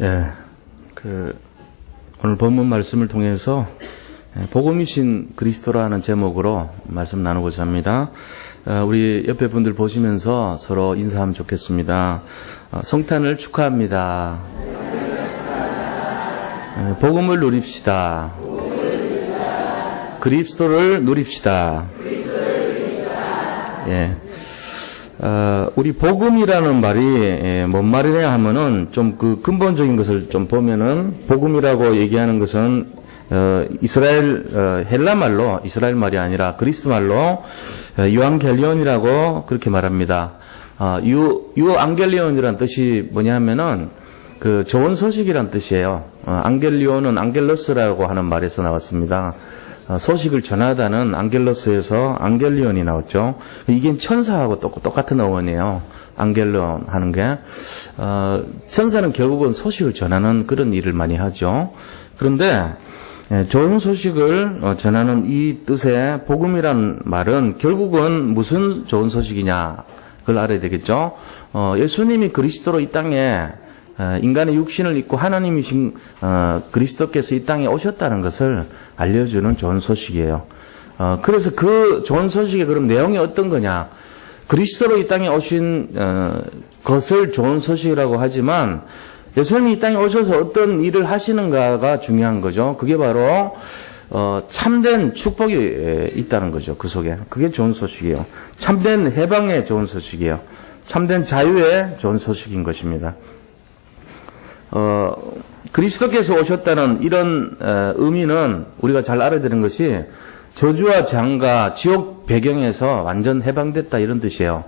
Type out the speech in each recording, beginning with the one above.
예, 오늘 본문 말씀을 통해서 복음이신 그리스도라는 제목으로 말씀 나누고자 합니다. 우리 옆에 분들 보시면서 서로 인사하면 좋겠습니다. 성탄을 축하합니다. 복음을 누립시다. 그리스도를 누립시다. 예. 우리 복음이라는 말이 뭔 말이냐 하면은 좀 그 근본적인 것을 좀 보면은 복음이라고 얘기하는 것은 이스라엘 헬라 말로 이스라엘 말이 아니라 그리스 말로 유앙겔리온이라고 그렇게 말합니다. 유앙겔리온이란 뜻이 뭐냐면은 그 좋은 소식이란 뜻이에요. 앙겔리온은 앙겔로스라고 하는 말에서 나왔습니다. 소식을 전하다는 앙겔로스에서 앙겔리온이 나왔죠. 이게 천사하고 똑같은 어원이에요. 앙겔리온 하는 게. 천사는 결국은 소식을 전하는 그런 일을 많이 하죠. 그런데 좋은 소식을 전하는 이 뜻의 복음이라는 말은 결국은 무슨 좋은 소식이냐 그걸 알아야 되겠죠. 예수님이 그리스도로 이 땅에 인간의 육신을 입고 하나님이신 그리스도께서 이 땅에 오셨다는 것을 알려주는 좋은 소식이에요. 그래서 그 좋은 소식의 그럼 내용이 어떤 거냐? 그리스도로 이 땅에 오신 것을 좋은 소식이라고 하지만 예수님이 이 땅에 오셔서 어떤 일을 하시는가가 중요한 거죠. 그게 바로 참된 축복이 있다는 거죠. 그 속에. 그게 좋은 소식이에요. 참된 해방의 좋은 소식이에요. 참된 자유의 좋은 소식인 것입니다. 그리스도께서 오셨다는 이런 의미는 우리가 잘 알아야 되는 것이 저주와 재앙과 지옥 배경에서 완전 해방됐다 이런 뜻이에요.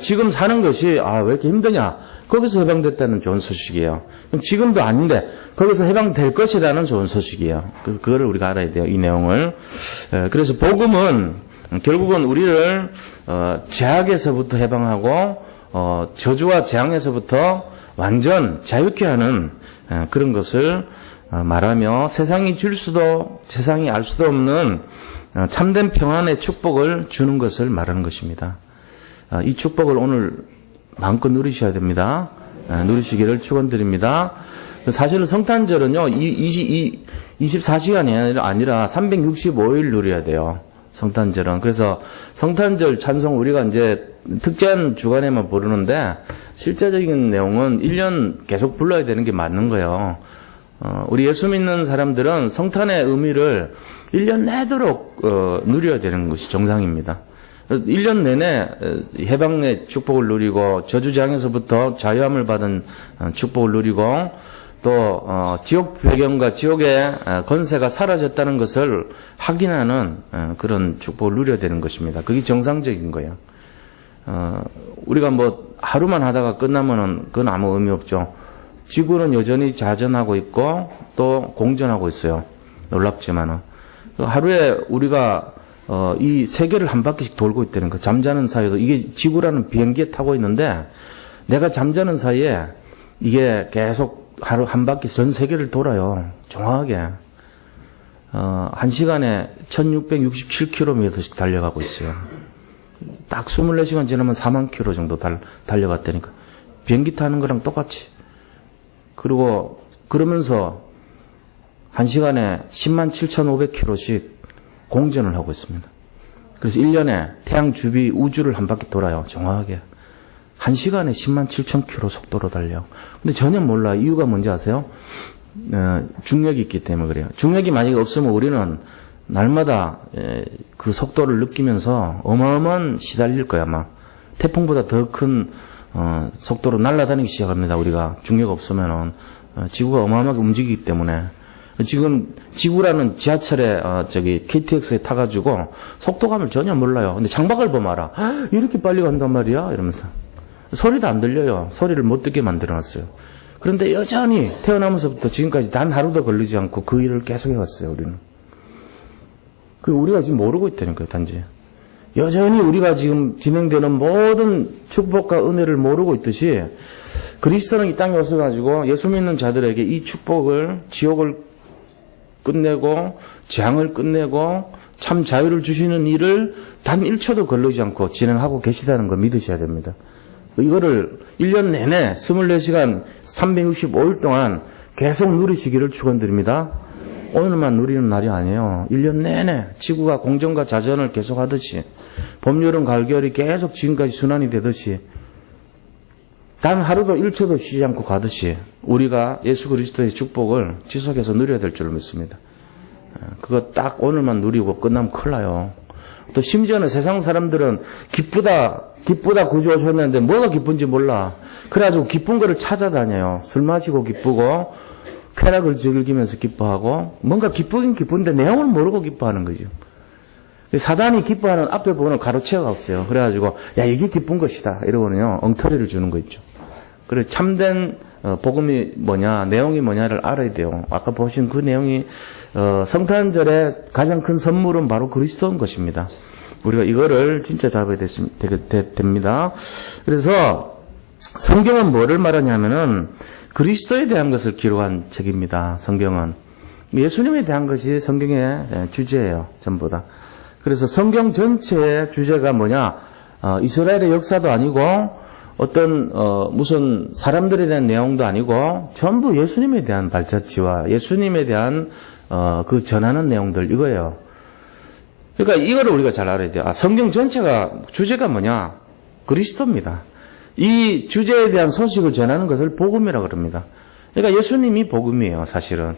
지금 사는 것이 왜 이렇게 힘드냐? 거기서 해방됐다는 좋은 소식이에요. 지금도 아닌데 거기서 해방될 것이라는 좋은 소식이에요. 그거를 우리가 알아야 돼요. 이 내용을. 그래서 복음은 결국은 우리를 죄악에서부터 해방하고 저주와 재앙에서부터 완전 자유케 하는 그런 것을 말하며 세상이 알 수도 없는 참된 평안의 축복을 주는 것을 말하는 것입니다. 이 축복을 오늘 마음껏 누리셔야 됩니다. 누리시기를 축원드립니다. 사실은 성탄절은요, 24시간이 아니라 365일 누려야 돼요. 성탄절은. 그래서 성탄절 찬송 우리가 이제 특정 주간에만 부르는데 실제적인 내용은 1년 계속 불러야 되는 게 맞는 거예요. 우리 예수 믿는 사람들은 성탄의 의미를 1년 내도록 누려야 되는 것이 정상입니다. 1년 내내 해방의 축복을 누리고 저주장에서부터 자유함을 받은 축복을 누리고 또 지옥 배경과 지옥의 권세가 사라졌다는 것을 확인하는 그런 축복을 누려야 되는 것입니다. 그게 정상적인 거예요. 우리가 뭐 하루만 하다가 끝나면은 그건 아무 의미 없죠. 지구는 여전히 자전하고 있고 또 공전하고 있어요. 놀랍지만은 하루에 우리가 이 세계를 한 바퀴씩 돌고 있다는 거. 잠자는 사이에도 이게 지구라는 비행기에 타고 있는데 내가 잠자는 사이에 이게 계속 하루 한 바퀴 전 세계를 돌아요. 정확하게. 1시간에 1667km씩 달려가고 있어요. 딱 24시간 지나면 4만 킬로 정도 달려갔다니까. 비행기 타는 거랑 똑같이. 그리고 그러면서 1시간에 10만 7,500km씩 공전을 하고 있습니다. 그래서 1년에 태양 주비 우주를 한 바퀴 돌아요. 정확하게. 1시간에 10만 7,000km 속도로 달려. 근데 전혀 몰라. 이유가 뭔지 아세요? 중력이 있기 때문에 그래요. 중력이 만약에 없으면 우리는 날마다 그 속도를 느끼면서 어마어마한 시달릴 거야, 아마. 태풍보다 더 큰 속도로 날아다니기 시작합니다. 우리가 중력 없으면은 지구가 어마어마하게 움직이기 때문에. 지금 지구라는 지하철에 KTX에 타가지고 속도감을 전혀 몰라요. 근데 창밖을 보면 알아. 이렇게 빨리 간단 말이야? 이러면서. 소리도 안 들려요. 소리를 못 듣게 만들어놨어요. 그런데 여전히 태어나면서부터 지금까지 단 하루도 걸리지 않고 그 일을 계속 해왔어요, 우리는. 우리가 지금 모르고 있다니까요, 단지. 여전히 우리가 지금 진행되는 모든 축복과 은혜를 모르고 있듯이 그리스도는 이 땅에 오셔가지고 예수 믿는 자들에게 이 축복을, 지옥을 끝내고 재앙을 끝내고 참 자유를 주시는 일을 단 1초도 걸리지 않고 진행하고 계시다는 걸 믿으셔야 됩니다. 이거를 1년 내내 24시간 365일 동안 계속 누리시기를 축원드립니다. 오늘만 누리는 날이 아니에요. 1년 내내 지구가 공전과 자전을 계속 하듯이 봄, 여름, 가을, 겨울이 계속 지금까지 순환이 되듯이 단 하루도 1초도 쉬지 않고 가듯이 우리가 예수 그리스도의 축복을 지속해서 누려야 될 줄 믿습니다. 그거 딱 오늘만 누리고 끝나면 큰일 나요. 또 심지어는 세상 사람들은 기쁘다 구주 오셨는데 뭐가 기쁜지 몰라. 그래가지고 기쁜 거를 찾아다녀요. 술 마시고 기쁘고 쾌락을 즐기면서 기뻐하고 뭔가 기쁘긴 기쁜데 내용을 모르고 기뻐하는 거죠. 사단이 기뻐하는 앞에 보면 가로채가 없어요. 그래가지고 야 이게 기쁜 것이다 이러고는요 엉터리를 주는 거 있죠. 그래 참된 복음이 뭐냐 내용이 뭐냐를 알아야 돼요. 아까 보신 그 내용이 성탄절의 가장 큰 선물은 바로 그리스도인 것입니다. 우리가 이거를 진짜 잡아야 됩니다. 그래서 성경은 뭐를 말하냐면은 그리스도에 대한 것을 기록한 책입니다. 성경은 예수님에 대한 것이 성경의 주제예요. 전부 다. 그래서 성경 전체의 주제가 뭐냐 이스라엘의 역사도 아니고 어떤 무슨 사람들에 대한 내용도 아니고 전부 예수님에 대한 발자취와 예수님에 대한 그 전하는 내용들 이거예요. 그러니까 이거를 우리가 잘 알아야 돼요. 성경 전체가 주제가 뭐냐 그리스도입니다. 이 주제에 대한 소식을 전하는 것을 복음이라고 그럽니다. 그러니까 예수님이 복음이에요. 사실은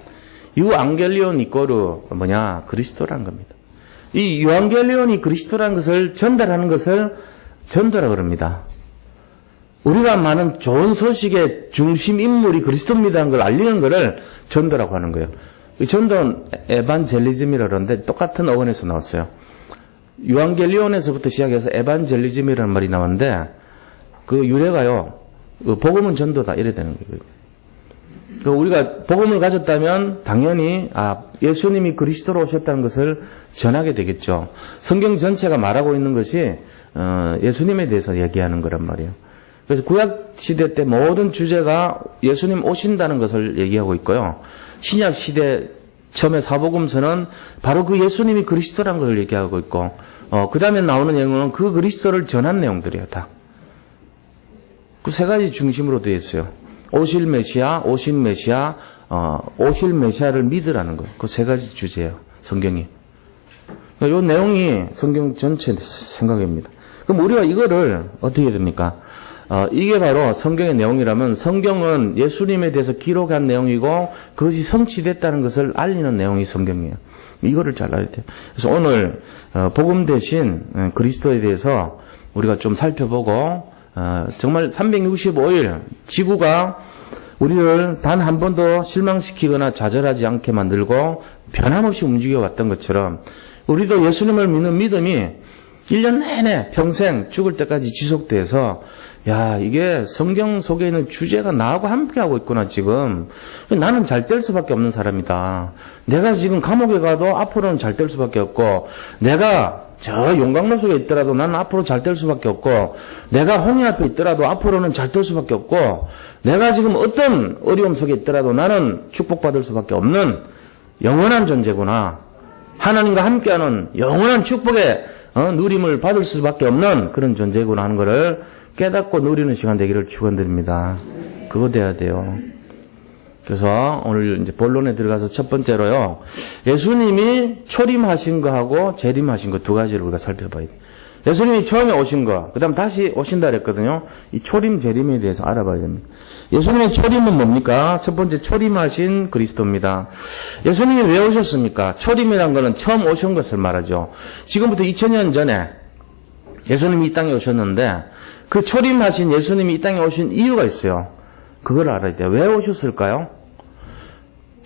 유앙겔리온 이꼬르 뭐냐 그리스도라는 겁니다. 이 유앙겔리온이 그리스도라는 것을 전달하는 것을 전도라고 그럽니다. 우리가 많은 좋은 소식의 중심 인물이 그리스도입니다는 걸 알리는 것을 전도라고 하는 거예요. 이 전도는 에반젤리즘이라고 그러는데 똑같은 어원에서 나왔어요. 유앙겔리온에서부터 시작해서 에반젤리즘이라는 말이 나왔는데 그 유래가요. 복음은 전도다 이래 되는 거예요. 우리가 복음을 가졌다면 당연히 예수님이 그리스도로 오셨다는 것을 전하게 되겠죠. 성경 전체가 말하고 있는 것이 예수님에 대해서 얘기하는 거란 말이에요. 그래서 구약 시대 때 모든 주제가 예수님 오신다는 것을 얘기하고 있고요. 신약 시대 처음에 사복음서는 바로 그 예수님이 그리스도라는 걸 얘기하고 있고 그 다음에 나오는 내용은 그 그리스도를 전한 내용들이에요. 다. 그 세 가지 중심으로 되어 있어요. 오실 메시아, 오신 메시아, 오실 메시아를 믿으라는 거예요. 그 세 가지 주제예요. 성경이. 이 내용이 성경 전체 생각입니다. 그럼 우리가 이거를 어떻게 해야 됩니까? 이게 바로 성경의 내용이라면 성경은 예수님에 대해서 기록한 내용이고 그것이 성취됐다는 것을 알리는 내용이 성경이에요. 이거를 잘 알아야 돼요. 그래서 오늘 복음 대신 그리스도에 대해서 우리가 좀 살펴보고 정말 365일 지구가 우리를 단 한 번도 실망시키거나 좌절하지 않게 만들고 변함없이 움직여왔던 것처럼 우리도 예수님을 믿는 믿음이 1년 내내 평생 죽을 때까지 지속돼서 이게 성경 속에 있는 주제가 나하고 함께하고 있구나 지금. 나는 잘 될 수밖에 없는 사람이다. 내가 지금 감옥에 가도 앞으로는 잘 될 수밖에 없고 내가 저 용광로 속에 있더라도 나는 앞으로 잘 될 수밖에 없고 내가 홍해 앞에 있더라도 앞으로는 잘 될 수밖에 없고 내가 지금 어떤 어려움 속에 있더라도 나는 축복받을 수밖에 없는 영원한 존재구나. 하나님과 함께하는 영원한 축복의 누림을 받을 수밖에 없는 그런 존재구나 하는 것을 깨닫고 누리는 시간 되기를 축원드립니다. 그거 돼야 돼요. 그래서 오늘 이제 본론에 들어가서 첫 번째로요. 예수님이 초림하신 거하고 재림하신 거 두 가지를 우리가 살펴봐야 돼요. 예수님이 처음에 오신 거, 그 다음 다시 오신다 그랬거든요. 이 초림, 재림에 대해서 알아봐야 됩니다. 예수님의 초림은 뭡니까? 첫 번째 초림하신 그리스도입니다. 예수님이 왜 오셨습니까? 초림이란 거는 처음 오신 것을 말하죠. 지금부터 2000년 전에 예수님이 이 땅에 오셨는데 그 초림하신 예수님이 이 땅에 오신 이유가 있어요. 그걸 알아야 돼요. 왜 오셨을까요?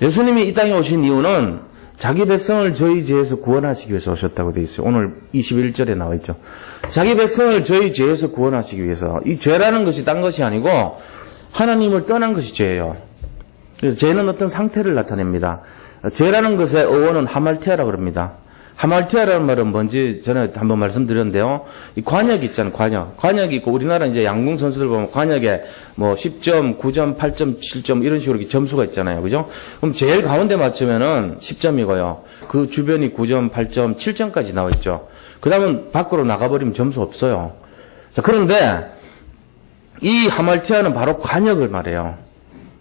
예수님이 이 땅에 오신 이유는 자기 백성을 저희 죄에서 구원하시기 위해서 오셨다고 되어 있어요. 오늘 21절에 나와 있죠. 자기 백성을 저희 죄에서 구원하시기 위해서. 이 죄라는 것이 딴 것이 아니고 하나님을 떠난 것이 죄예요. 그래서 죄는 어떤 상태를 나타냅니다. 죄라는 것의 어원은 하말티아라고 합니다. 하말티아라는 말은 뭔지 전에 한번 말씀드렸는데요. 이 관역이 있잖아요. 관역이 있고 우리나라 이제 양궁 선수들 보면 관역에 뭐 10점, 9점, 8점, 7점 이런 식으로 이렇게 점수가 있잖아요. 그죠? 그럼 제일 가운데 맞추면은 10점이고요. 그 주변이 9점, 8점, 7점까지 나와 있죠. 그 다음은 밖으로 나가버리면 점수 없어요. 자, 그런데 이 하말티아는 바로 관역을 말해요.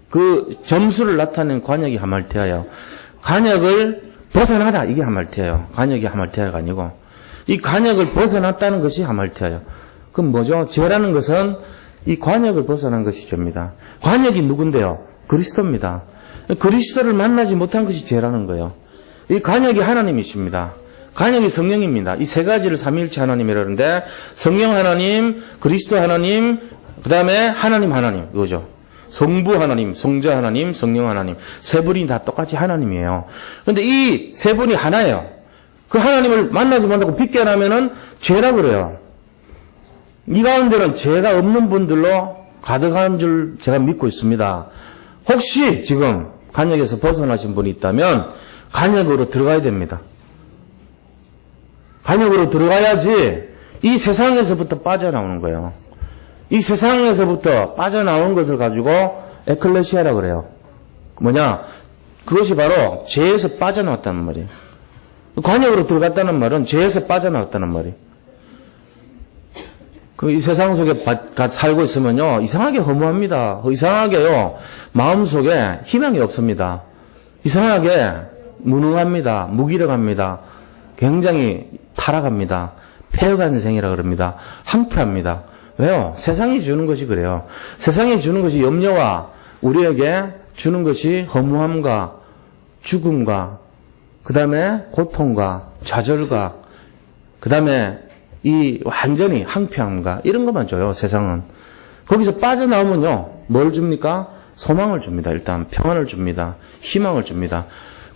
그 점수를 나타내는 관역이 하말티아예요. 관역을 벗어나다, 이게 하말티아예요. 관역이 하말티아가 아니고 이 관역을 벗어났다는 것이 하말티아예요. 그럼 뭐죠? 죄라는 것은 이 관역을 벗어난 것이 죄입니다. 관역이 누군데요? 그리스도입니다. 그리스도를 만나지 못한 것이 죄라는 거예요. 이 관역이 하나님이십니다. 관역이 성령입니다. 이 세 가지를 삼위일체 하나님이라는데 성령 하나님, 그리스도 하나님, 그 다음에 하나님 이거죠. 성부 하나님, 성자 하나님, 성령 하나님. 세 분이 다 똑같이 하나님이에요. 그런데 이 세 분이 하나예요. 그 하나님을 만나지 못하고 빗겨나면은 죄라고 그래요. 이 가운데는 죄가 없는 분들로 가득한 줄 제가 믿고 있습니다. 혹시 지금 관역에서 벗어나신 분이 있다면 관역으로 들어가야 됩니다. 관역으로 들어가야지 이 세상에서부터 빠져나오는 거예요. 이 세상에서부터 빠져나오는 것을 가지고 에클레시아라고 그래요. 뭐냐? 그것이 바로 죄에서 빠져나왔다는 말이에요. 관역으로 들어갔다는 말은 죄에서 빠져나왔다는 말이에요. 이 세상 속에 살고 있으면요, 이상하게 허무합니다. 이상하게요, 마음속에 희망이 없습니다. 이상하게 무능합니다. 무기력합니다. 굉장히 타락합니다. 폐허가 인생이라 그럽니다. 황폐합니다. 왜요? 세상이 주는 것이 그래요. 세상이 주는 것이 염려와 우리에게 주는 것이 허무함과 죽음과 그 다음에 고통과 좌절과 그 다음에 이 완전히 황폐함과 이런 것만 줘요. 세상은. 거기서 빠져나오면요, 뭘 줍니까? 소망을 줍니다. 일단 평안을 줍니다. 희망을 줍니다.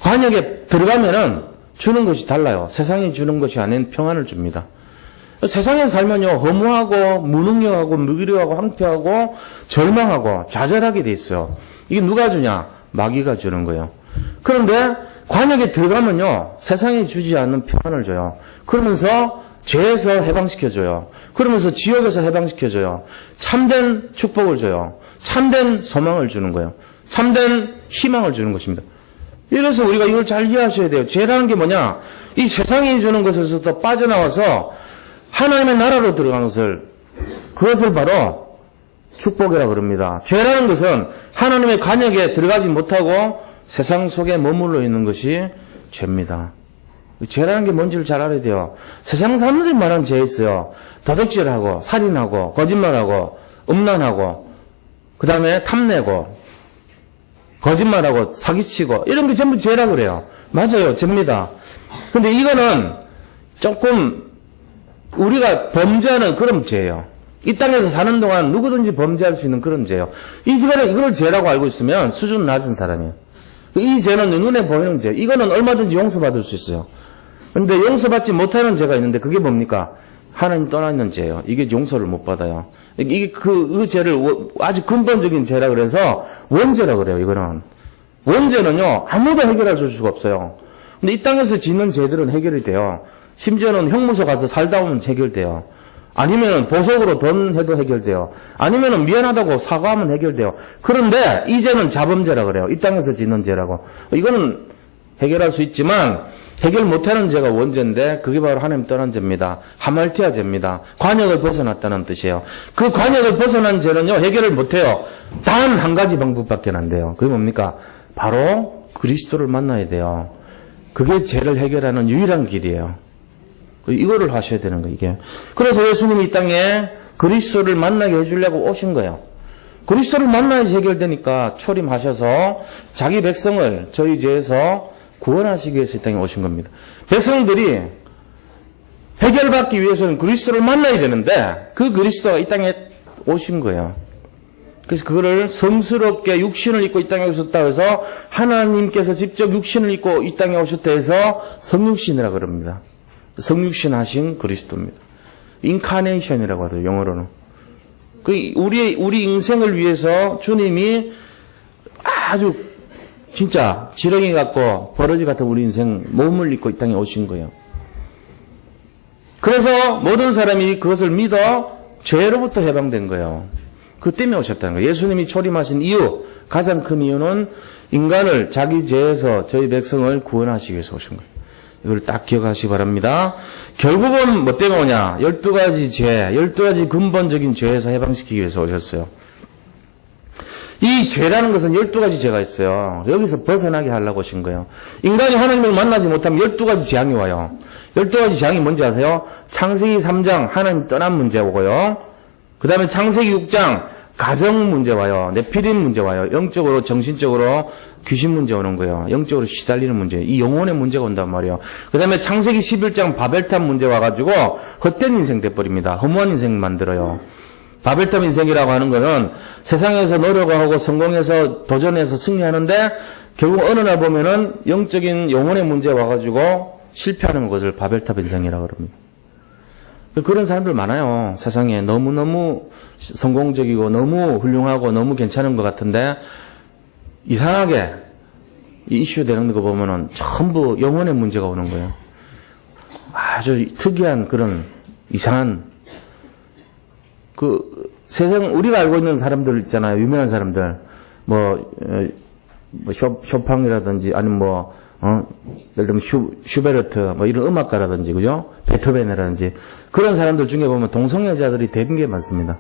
관역에 들어가면은 주는 것이 달라요. 세상이 주는 것이 아닌 평안을 줍니다. 세상에 살면요, 허무하고 무능력하고 무기력하고 황폐하고 절망하고 좌절하게 돼 있어요. 이게 누가 주냐? 마귀가 주는 거예요. 그런데 관역에 들어가면요, 세상이 주지 않는 평안을 줘요. 그러면서 죄에서 해방시켜줘요. 그러면서 지옥에서 해방시켜줘요. 참된 축복을 줘요. 참된 소망을 주는 거예요. 참된 희망을 주는 것입니다. 이래서 우리가 이걸 잘 이해하셔야 돼요. 죄라는 게 뭐냐? 이 세상이 주는 것에서부터 빠져나와서 하나님의 나라로 들어가는 것을, 그것을 바로 축복이라고 그럽니다. 죄라는 것은 하나님의 관역에 들어가지 못하고 세상 속에 머물러 있는 것이 죄입니다. 죄라는 게 뭔지를 잘 알아야 돼요. 세상 사람들이 말하는 죄 있어요. 도둑질하고, 살인하고, 거짓말하고, 음란하고, 그 다음에 탐내고, 거짓말하고, 사기치고, 이런 게 전부 죄라고 그래요. 맞아요. 죄입니다. 근데 이거는 조금 우리가 범죄하는 그런 죄예요. 이 땅에서 사는 동안 누구든지 범죄할 수 있는 그런 죄예요. 이걸 죄라고 알고 있으면 수준 낮은 사람이에요. 이 죄는 눈에 보이는 죄. 이거는 얼마든지 용서받을 수 있어요. 그런데 용서받지 못하는 죄가 있는데 그게 뭡니까? 하나님 떠나 있는 죄예요. 이게 용서를 못 받아요. 이게 그 죄를 아주 근본적인 죄라 그래서 원죄라 그래요. 이거는 원죄는요, 아무도 해결해 줄 수가 없어요. 근데 이 땅에서 짓는 죄들은 해결이 돼요. 심지어는 형무소 가서 살다 오면 해결돼요. 아니면 보석으로 돈 해도 해결돼요. 아니면 미안하다고 사과하면 해결돼요. 그런데 이 죄는 자범죄라 그래요. 이 땅에서 짓는 죄라고. 이거는 해결할 수 있지만 해결 못하는 죄가 원죄인데 그게 바로 하나님 떠난 죄입니다. 하말티아 죄입니다. 관역을 벗어났다는 뜻이에요. 그 관역을 벗어난 죄는요, 해결을 못해요. 단 한 가지 방법밖에 안 돼요. 그게 뭡니까? 바로 그리스도를 만나야 돼요. 그게 죄를 해결하는 유일한 길이에요. 이거를 하셔야 되는 거예요, 이게. 그래서 예수님이 이 땅에 그리스도를 만나게 해주려고 오신 거예요. 그리스도를 만나야지 해결되니까 초림하셔서 자기 백성을 저희 죄에서 구원하시기 위해서 이 땅에 오신 겁니다. 백성들이 해결받기 위해서는 그리스도를 만나야 되는데 그 그리스도가 이 땅에 오신 거예요. 그래서 그거를 성스럽게 육신을 입고 이 땅에 오셨다 해서 하나님께서 직접 육신을 입고 이 땅에 오셨다 해서 성육신이라고 그럽니다. 성육신 하신 그리스도입니다. 인카네이션이라고 하죠, 영어로는. 우리 인생을 위해서 주님이 아주 진짜 지렁이 같고 버러지 같은 우리 인생 몸을 입고 이 땅에 오신 거예요. 그래서 모든 사람이 그것을 믿어 죄로부터 해방된 거예요. 그 때문에 오셨다는 거예요. 예수님이 초림하신 이유, 가장 큰 이유는 인간을 자기 죄에서 저희 백성을 구원하시기 위해서 오신 거예요. 이걸 딱 기억하시기 바랍니다. 결국은 뭐 때문에 오냐? 12가지 죄, 12가지 근본적인 죄에서 해방시키기 위해서 오셨어요. 이 죄라는 것은 12가지 죄가 있어요. 여기서 벗어나게 하려고 오신 거예요. 인간이 하나님을 만나지 못하면 12가지 재앙이 와요. 12가지 재앙이 뭔지 아세요? 창세기 3장 하나님 떠난 문제 오고요. 그 다음에 창세기 6장 가정 문제 와요. 네피림 문제 와요. 영적으로 정신적으로 귀신 문제 오는 거예요. 영적으로 시달리는 문제. 이 영혼의 문제가 온단 말이에요. 그 다음에 창세기 11장 바벨탑 문제 와가지고 헛된 인생 돼버립니다. 허무한 인생 만들어요. 바벨탑 인생이라고 하는 거는 세상에서 노력하고 성공해서 도전해서 승리하는데 결국 어느 날 보면은 영적인 영혼의 문제 와가지고 실패하는 것을 바벨탑 인생이라고 그럽니다. 그런 사람들 많아요. 세상에 너무너무 성공적이고 너무 훌륭하고 너무 괜찮은 것 같은데 이상하게 이 이슈 되는 거 보면은 전부 영혼의 문제가 오는 거예요. 아주 특이한 그런 이상한 그 세상 우리가 알고 있는 사람들 있잖아요. 유명한 사람들 쇼팡이라든지 아니면 예를 들면 슈베르트 뭐 이런 음악가라든지 그죠? 베토벤이라든지 그런 사람들 중에 보면 동성애자들이 되는 게 많습니다.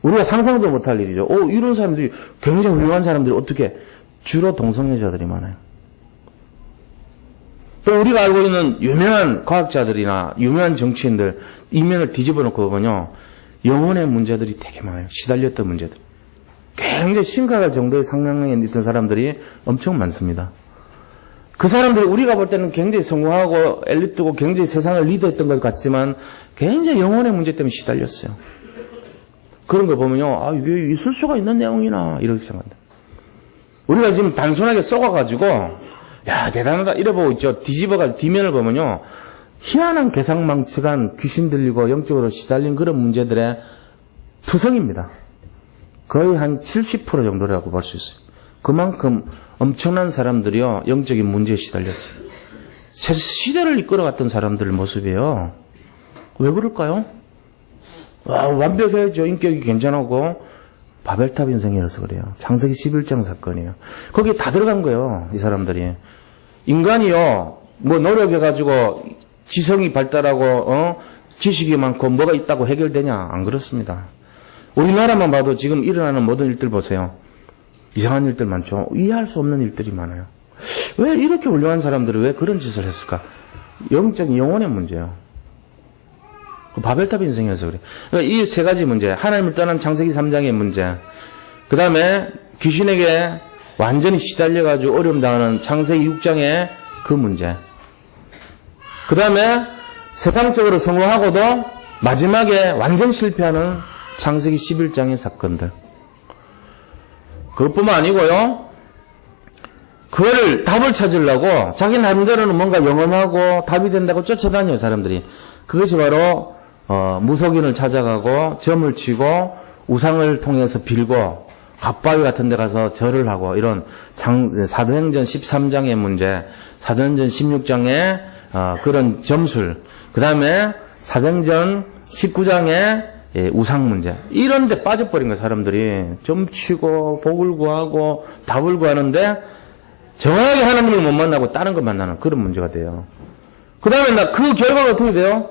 우리가 상상도 못할 일이죠. 이런 사람들이 굉장히 훌륭한 사람들이 어떻게 주로 동성애자들이 많아요. 또 우리가 알고 있는 유명한 과학자들이나 유명한 정치인들 이면을 뒤집어 놓고 보면요. 영혼의 문제들이 되게 많아요. 시달렸던 문제들. 굉장히 심각할 정도의 상황에 있던 사람들이 엄청 많습니다. 그 사람들이 우리가 볼 때는 굉장히 성공하고 엘리트고 굉장히 세상을 리드했던 것 같지만 굉장히 영혼의 문제 때문에 시달렸어요. 그런 걸 보면요. 이게 있을 수가 있는 내용이나 이렇게 생각합니다. 우리가 지금 단순하게 쏘아가지고 야 대단하다 이래보고 있죠. 뒤집어가지고 뒤면을 보면요. 희한한 개상망측한 귀신 들리고 영적으로 시달린 그런 문제들의 투성입니다. 거의 한 70% 정도라고 볼 수 있어요. 그만큼 엄청난 사람들이요. 영적인 문제에 시달렸어요. 시대를 이끌어갔던 사람들 모습이에요. 왜 그럴까요? 완벽해야죠. 인격이 괜찮고 바벨탑 인생이라서 그래요. 창세기 11장 사건이에요. 거기에 다 들어간 거예요. 이 사람들이. 인간이요. 뭐 노력해가지고 지성이 발달하고 지식이 많고 뭐가 있다고 해결되냐? 안 그렇습니다. 우리나라만 봐도 지금 일어나는 모든 일들 보세요. 이상한 일들 많죠. 이해할 수 없는 일들이 많아요. 왜 이렇게 훌륭한 사람들이 왜 그런 짓을 했을까? 영적인 영혼의 문제예요. 바벨탑 인생이어서 그래. 그러니까 이 세 가지 문제, 하나님을 떠난 창세기 3장의 문제, 그 다음에 귀신에게 완전히 시달려가지고 어려움 당하는 창세기 6장의 그 문제, 그 다음에 세상적으로 성공하고도 마지막에 완전 실패하는 창세기 11장의 사건들. 그것뿐만 아니고요. 그거를 답을 찾으려고 자기 나름대로는 뭔가 영험하고 답이 된다고 쫓아다녀요, 사람들이. 그것이 바로 무속인을 찾아가고 점을 치고 우상을 통해서 빌고 갓바위 같은 데 가서 절을 하고 이런 사도행전 13장의 문제, 사도행전 16장의 그런 점술, 그 다음에 사도행전 19장의 우상 문제, 이런 데 빠져버린 거예요. 사람들이 점치고 복을 구하고 답을 구하는데 정확하게 하나님을 못 만나고 다른 걸 만나는 그런 문제가 돼요. 그 다음에 그 결과가 어떻게 돼요?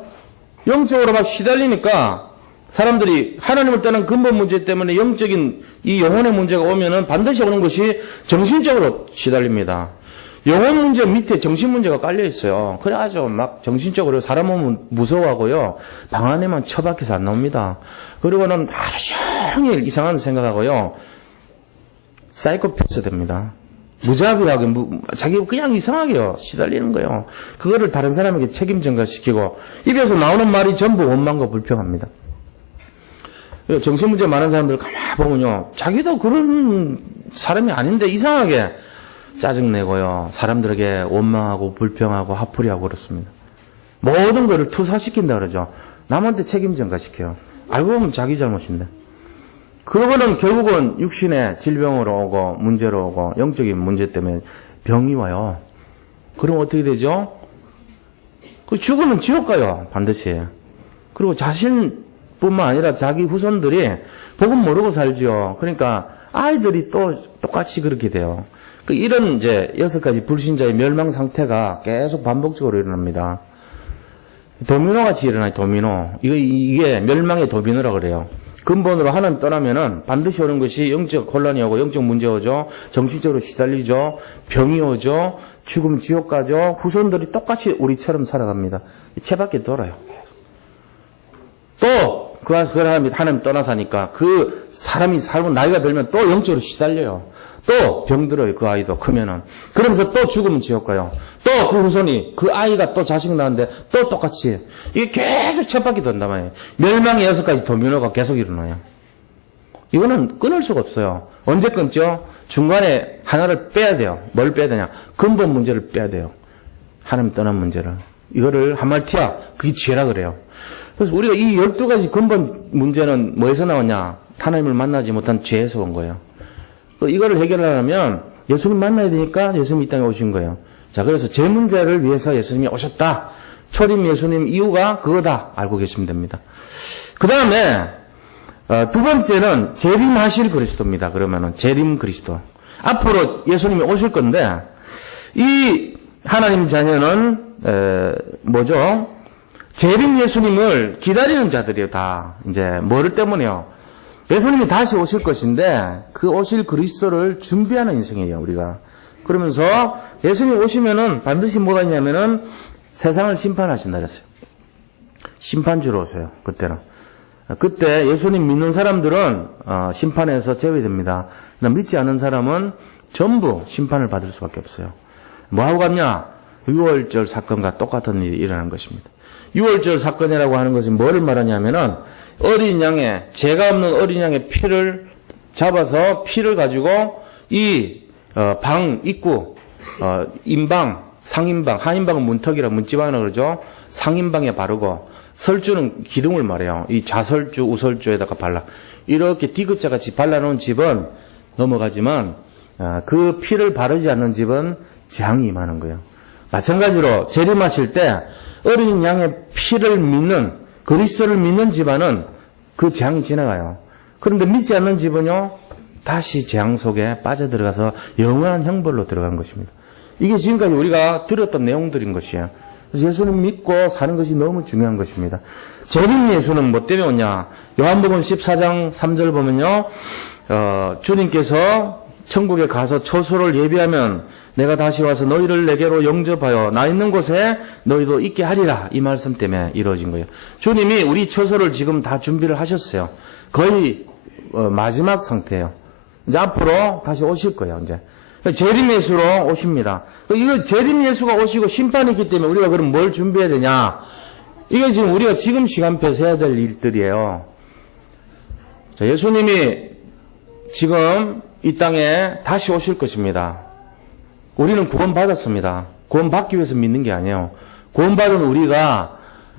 영적으로 막 시달리니까 사람들이 하나님을 떠난 근본 문제 때문에 영적인 이 영혼의 문제가 오면은 반드시 오는 것이 정신적으로 시달립니다. 영혼 문제 밑에 정신 문제가 깔려 있어요. 그래가지고 막 정신적으로 사람 오면 무서워하고요. 방 안에만 처박혀서 안 나옵니다. 그리고는 하루 종일 이상한 생각하고요. 사이코패스 됩니다. 무자비하게 자기 그냥 이상하게요. 시달리는 거예요. 그거를 다른 사람에게 책임 전가시키고 입에서 나오는 말이 전부 원망과 불평합니다. 정신문제 많은 사람들 가만히 보면요. 자기도 그런 사람이 아닌데 이상하게 짜증내고요. 사람들에게 원망하고 불평하고 화풀이하고 그렇습니다. 모든 것을 투사시킨다 그러죠. 남한테 책임 전가시켜요. 알고 보면 자기 잘못인데. 그러고는 결국은 육신의 질병으로 오고 문제로 오고 영적인 문제 때문에 병이 와요. 그럼 어떻게 되죠? 그 죽으면 지옥 가요. 반드시. 그리고 자신뿐만 아니라 자기 후손들이 복음 모르고 살죠. 그러니까 아이들이 또 똑같이 그렇게 돼요. 이런 이제 6가지 불신자의 멸망 상태가 계속 반복적으로 일어납니다. 도미노 같이 일어나요, 도미노. 이게 멸망의 도미노라고 그래요. 근본으로 하나님 떠나면은 반드시 오는 것이 영적 혼란이 오고 영적 문제 오죠. 정신적으로 시달리죠. 병이 오죠. 죽음 지옥 가죠. 후손들이 똑같이 우리처럼 살아갑니다. 채밖에 돌아요. 또 그 사람이 하나님 떠나서 하니까 그 사람이 살고 나이가 들면 또 영적으로 시달려요. 또 병들어요. 그 아이도 크면은. 그러면서 또 죽으면 지옥 가요. 또 그 후손이 그 아이가 또 자식 낳는데 또 똑같이 이게 계속 쳇바퀴 돈단 말이에요. 멸망의 6가지 도미노가 계속 일어나요. 이거는 끊을 수가 없어요. 언제 끊죠? 중간에 하나를 빼야 돼요. 뭘 빼야 되냐? 근본 문제를 빼야 돼요. 하나님 떠난 문제를. 이거를 하말티아 그게 죄라 그래요. 그래서 우리가 이 12가지 근본 문제는 뭐에서 나왔냐? 하나님을 만나지 못한 죄에서 온 거예요. 이거를 해결하려면 예수님 만나야 되니까 예수님 이 땅에 오신 거예요. 자, 그래서 제 문제를 위해서 예수님이 오셨다. 초림 예수님 이유가 그거다. 알고 계시면 됩니다. 그 다음에 두 번째는 재림하실 그리스도입니다. 그러면은 재림 그리스도. 앞으로 예수님이 오실 건데 이 하나님 자녀는 뭐죠? 재림 예수님을 기다리는 자들이에요. 다 이제 뭐를 때문에요? 예수님이 다시 오실 것인데 그 오실 그리스도를 준비하는 인생이에요. 우리가. 그러면서 예수님 오시면은 반드시 뭐가 있냐면은 세상을 심판하신다 그랬어요. 심판주로 오세요. 그때는. 그때 예수님 믿는 사람들은 심판에서 제외됩니다. 믿지 않는 사람은 전부 심판을 받을 수밖에 없어요. 뭐하고 같냐? 6월절 사건과 똑같은 일이 일어난 것입니다. 6월절 사건이라고 하는 것은 뭐를 말하냐면은 어린 양의, 죄가 없는 어린 양의 피를 잡아서 피를 가지고 이 방 입구, 인방, 상인방, 하인방은 문턱이라 문지방이라고 그러죠. 상인방에 바르고 설주는 기둥을 말해요. 이 좌설주, 우설주에다가 발라. 이렇게 디귿자 같이 발라놓은 집은 넘어가지만 그 피를 바르지 않는 집은 재앙이 임하는 거예요. 마찬가지로 재림하실 때 어린 양의 피를 믿는 그리스도를 믿는 집안은 그 재앙이 지나가요. 그런데 믿지 않는 집은요 다시 재앙 속에 빠져들어가서 영원한 형벌로 들어간 것입니다. 이게 지금까지 우리가 들었던 내용들인 것이에요. 그래서 예수님 믿고 사는 것이 너무 중요한 것입니다. 재림 예수는 뭐 때문에 오냐? 요한복음 14장 3절 보면요 주님께서 천국에 가서 처소를 예비하면 내가 다시 와서 너희를 내게로 영접하여 나 있는 곳에 너희도 있게 하리라. 이 말씀 때문에 이루어진 거예요. 주님이 우리 처소를 지금 다 준비를 하셨어요. 거의 마지막 상태예요. 이제 앞으로 다시 오실 거예요. 이제 재림 예수로 오십니다. 이거 재림 예수가 오시고 심판이 있기 때문에 우리가 그럼 뭘 준비해야 되냐? 이게 지금 우리가 지금 시간표에서 해야 될 일들이에요. 자, 예수님이 지금 이 땅에 다시 오실 것입니다. 우리는 구원받았습니다. 구원받기 위해서 믿는 게 아니에요. 구원받은 우리가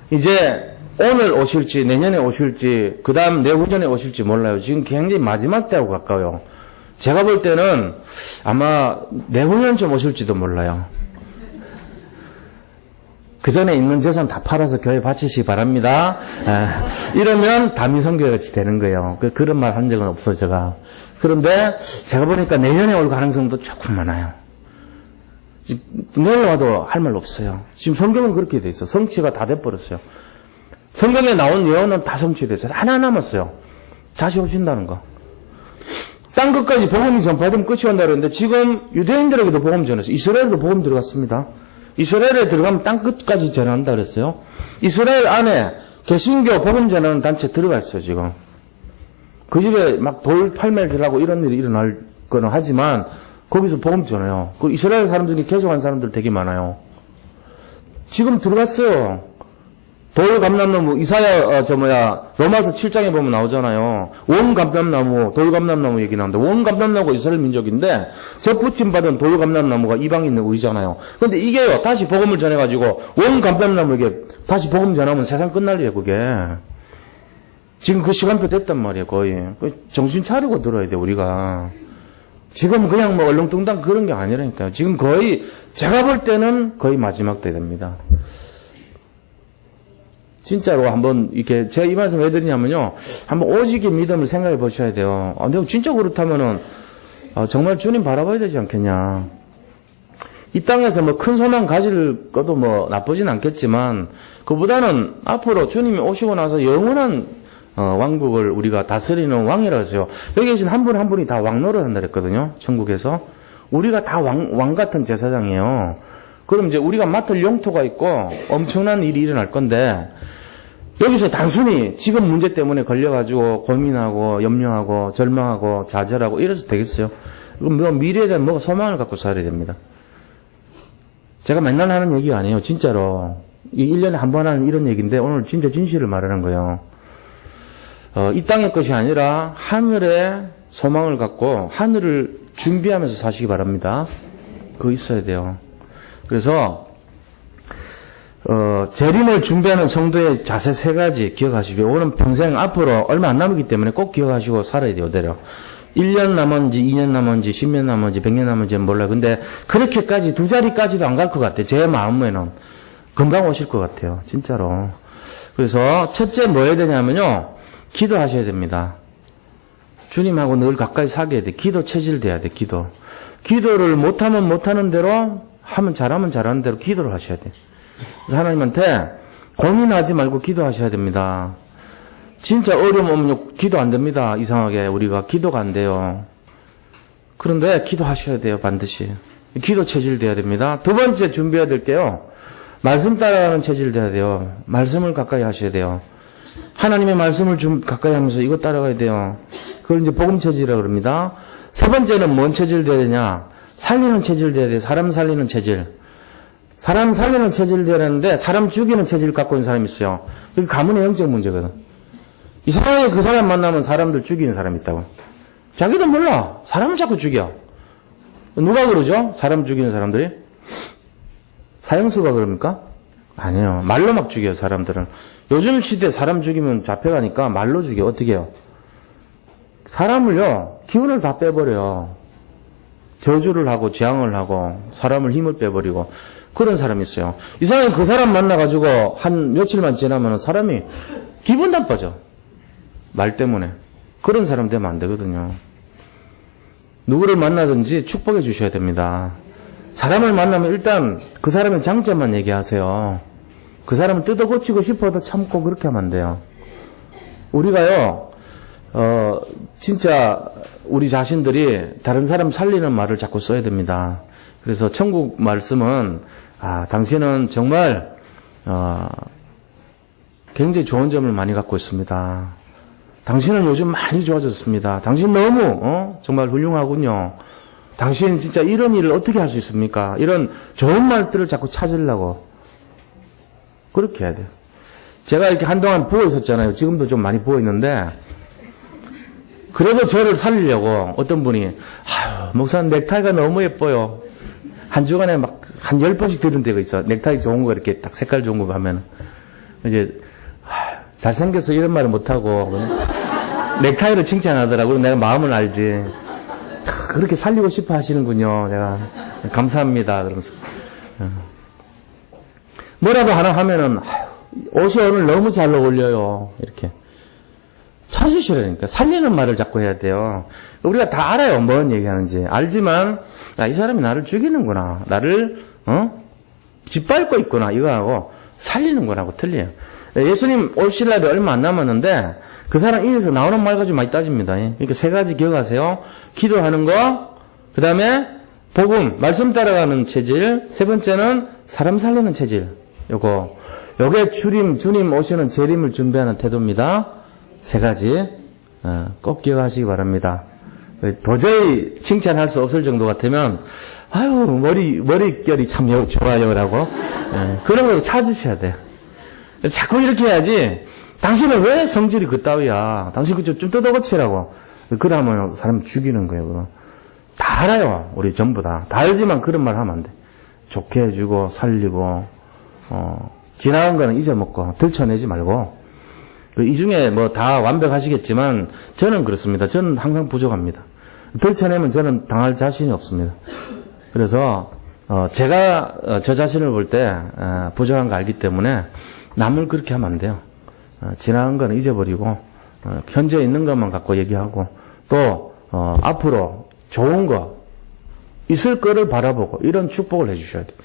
이제 오늘 오실지 내년에 오실지 그 다음 내후년에 오실지 몰라요. 지금 굉장히 마지막 때하고 가까워요. 제가 볼 때는 아마 내후년쯤 오실지도 몰라요. 그 전에 있는 재산 다 팔아서 교회 바치시기 바랍니다. 이러면 다미성교회 같이 되는 거예요. 그런 말 한 적은 없어요, 제가. 그런데 제가 보니까 내년에 올 가능성도 조금 많아요. 내일 와도 할 말 없어요. 지금 성경은 그렇게 돼 있어. 성취가 다 돼버렸어요. 성경에 나온 예언은 다 성취됐어요. 하나 남았어요. 다시 오신다는 거. 땅 끝까지 복음이 전파되면 끝이 온다 그랬는데 지금 유대인들에게도 복음 전했어요. 이스라엘에도 복음 들어갔습니다. 이스라엘에 들어가면 땅 끝까지 전한다 그랬어요. 이스라엘 안에 개신교 복음 전하는 단체 들어가 있어요, 지금. 그 집에 막 돌 팔매질하고 이런 일이 일어날 거는 하지만 거기서 복음 전해요. 그 이스라엘 사람들이 개종한 사람들 되게 많아요. 지금 들어갔어요. 돌 감람나무, 이사야, 로마서 7장에 보면 나오잖아요. 원 감람나무, 돌 감람나무 얘기 나오는데, 원 감람나무가 이스라엘 민족인데, 저 붙임받은 돌 감람나무가 이방에 있는 우리잖아요. 근데 이게요, 다시 복음을 전해가지고, 원 감람나무에게 다시 복음 전하면 세상 끝날 일이에요, 그게. 지금 그 시간표 됐단 말이에요, 거의. 정신 차리고 들어야 돼, 우리가. 지금 그냥 뭐 얼렁뚱땅 그런 게 아니라니까요. 지금 거의, 제가 볼 때는 거의 마지막 때 됩니다. 진짜로 한번 이렇게 제가 이 말씀 왜 드리냐면요. 한번 오직의 믿음을 생각해 보셔야 돼요. 근데 진짜 그렇다면은 정말 주님 바라봐야 되지 않겠냐. 이 땅에서 뭐 큰 소망 가질 것도 뭐 나쁘진 않겠지만, 그보다는 앞으로 주님이 오시고 나서 영원한 왕국을 우리가 다스리는 왕이라고 했어요. 여기 계신 한 분 한 분이 다 왕노를 한다 그랬거든요. 천국에서. 우리가 다 왕 같은 제사장이에요. 그럼 이제 우리가 맡을 영토가 있고 엄청난 일이 일어날 건데, 여기서 단순히 지금 문제 때문에 걸려가지고 고민하고 염려하고 절망하고 좌절하고 이래서 되겠어요? 뭐 미래에 대한 뭐 소망을 갖고 살아야 됩니다. 제가 맨날 하는 얘기가 아니에요. 진짜로. 1년에 한 번 하는 이런 얘기인데 오늘 진짜 진실을 말하는 거예요. 이 땅의 것이 아니라 하늘의 소망을 갖고 하늘을 준비하면서 사시기 바랍니다. 그거 있어야 돼요. 그래서 재림을 준비하는 성도의 자세 3가지 기억하시고요. 오늘 평생 앞으로 얼마 안 남았기 때문에 꼭 기억하시고 살아야 돼요. 대려 1년 남았는지 2년 남았는지 10년 남았는지 100년 남았는지는 몰라요. 근데 그렇게까지 2자리까지도 안 갈 것 같아요. 제 마음에는 금방 오실 것 같아요. 진짜로. 그래서 첫째 뭐 해야 되냐면요, 기도하셔야 됩니다. 주님하고 늘 가까이 사귀어야 돼. 기도 체질돼야 돼. 기도를 못하면 못하는 대로, 하면 잘하면 잘하는 대로 기도를 하셔야 돼. 하나님한테 고민하지 말고 기도하셔야 됩니다. 진짜 어려움 오면 기도 안 됩니다. 이상하게 우리가 기도가 안 돼요. 그런데 기도하셔야 돼요. 반드시. 기도 체질 돼야 됩니다. 두 번째 준비해야 될 게요, 말씀 따라가는 체질 돼야 돼요. 말씀을 가까이 하셔야 돼요. 하나님의 말씀을 좀 가까이 하면서 이거 따라가야 돼요. 그걸 이제 복음 체질이라고 그럽니다. 세 번째는 뭔 체질 돼야 되냐? 살리는 체질 돼야 돼요. 사람 살리는 체질. 사람 살리는 체질 돼야 되는데 사람 죽이는 체질 갖고 있는 사람이 있어요. 그게 가문의 영적 문제거든. 이상하게 그 사람 만나면 사람들 죽이는 사람이 있다고. 자기도 몰라. 사람을 자꾸 죽여. 누가 그러죠? 사람 죽이는 사람들이? 사형수가 그럽니까? 아니에요. 말로 막 죽여요, 사람들은. 요즘 시대에 사람 죽이면 잡혀가니까 말로 죽여. 어떻게 해요? 사람을요, 기운을 다 빼버려요. 저주를 하고 재앙을 하고 사람을 힘을 빼버리고 그런 사람이 있어요. 이상하게 그 사람 만나가지고 한 며칠만 지나면 사람이 기분 나빠져. 말 때문에. 그런 사람 되면 안 되거든요. 누구를 만나든지 축복해 주셔야 됩니다. 사람을 만나면 일단 그 사람의 장점만 얘기하세요. 그 사람을 뜯어고치고 싶어도 참고 그렇게 하면 안 돼요. 우리가요, 진짜 우리 자신들이 다른 사람 살리는 말을 자꾸 써야 됩니다. 그래서 천국 말씀은, 당신은 정말, 굉장히 좋은 점을 많이 갖고 있습니다. 당신은 요즘 많이 좋아졌습니다. 당신 너무, 정말 훌륭하군요. 당신 진짜 이런 일을 어떻게 할 수 있습니까? 이런 좋은 말들을 자꾸 찾으려고. 그렇게 해야 돼요. 제가 이렇게 한동안 부어 있었잖아요. 지금도 좀 많이 부어 있는데, 그래도 저를 살리려고 어떤 분이, 목사님 넥타이가 너무 예뻐요. 한 주간에 막 한 10번씩 들은 데가 있어. 넥타이 좋은 거 이렇게 딱 색깔 좋은 거 하면. 이제, 잘생겨서 이런 말을 못하고, 넥타이를 칭찬하더라고요. 내가 마음을 알지. 그렇게 살리고 싶어 하시는군요. 제가 감사합니다. 그러면서 뭐라도 하나 하면은 옷이 오늘 너무 잘 어울려요. 이렇게 찾으시라니까. 살리는 말을 자꾸 해야 돼요. 우리가 다 알아요. 뭔 얘기하는지 알지만, 이 사람이 나를 죽이는구나, 나를 짓밟고 있구나, 이거하고 살리는 거라고 틀려요. 예수님 오실 날이 얼마 안 남았는데 그 사람 입에서 나오는 말 가지고 많이 따집니다. 그러니까 3가지 기억하세요. 기도하는 거, 그 다음에 복음, 말씀 따라가는 체질, 3번째는 사람 살리는 체질. 요게 주님 오시는 재림을 준비하는 태도입니다. 3가지 꼭 기억하시기 바랍니다. 도저히 칭찬할 수 없을 정도 같으면 머릿결이 참 좋아요라고 그런 거 찾으셔야 돼요. 자꾸 이렇게 해야지. 당신은 왜 성질이 그따위야? 당신 좀 뜯어고치라고. 그러면 사람 죽이는 거예요. 그거. 다 알아요. 우리 전부 다. 다 알지만 그런 말 하면 안 돼. 좋게 해주고 살리고 지나간 거는 잊어먹고 들춰내지 말고. 이 중에 뭐 다 완벽하시겠지만 저는 그렇습니다. 저는 항상 부족합니다. 들춰내면 저는 당할 자신이 없습니다. 그래서 제가 저 자신을 볼 때 부족한 거 알기 때문에 남을 그렇게 하면 안 돼요. 지나간 거는 잊어버리고 현재 있는 것만 갖고 얘기하고 또 앞으로 좋은 거, 있을 거를 바라보고 이런 축복을 해주셔야 돼요.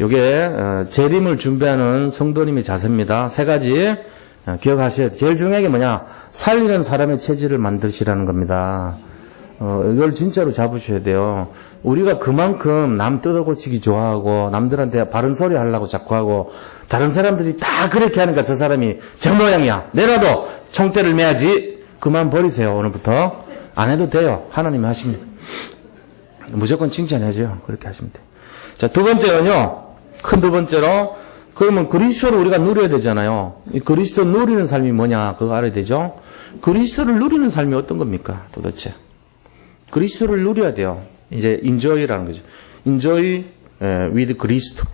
이게 재림을 준비하는 성도님의 자세입니다. 세 가지 기억하셔야 돼요. 제일 중요한 게 뭐냐? 살리는 사람의 체질을 만드시라는 겁니다. 이걸 진짜로 잡으셔야 돼요. 우리가 그만큼 남 뜯어고치기 좋아하고 남들한테 바른 소리 하려고 자꾸 하고 다른 사람들이 다 그렇게 하니까 저 사람이 저 모양이야. 내라도 총대를 매야지. 그만 버리세요. 오늘부터. 안 해도 돼요. 하나님이 하십니다. 무조건 칭찬해줘요. 그렇게 하시면 돼요. 자, 두 번째는요. 큰 두 번째로 그러면 그리스도를 우리가 누려야 되잖아요. 이 그리스도 누리는 삶이 뭐냐 그거 알아야 되죠. 그리스도를 누리는 삶이 어떤 겁니까 도대체. 그리스도를 누려야 돼요. 이제 enjoy라는 거죠. enjoy with 그리스도.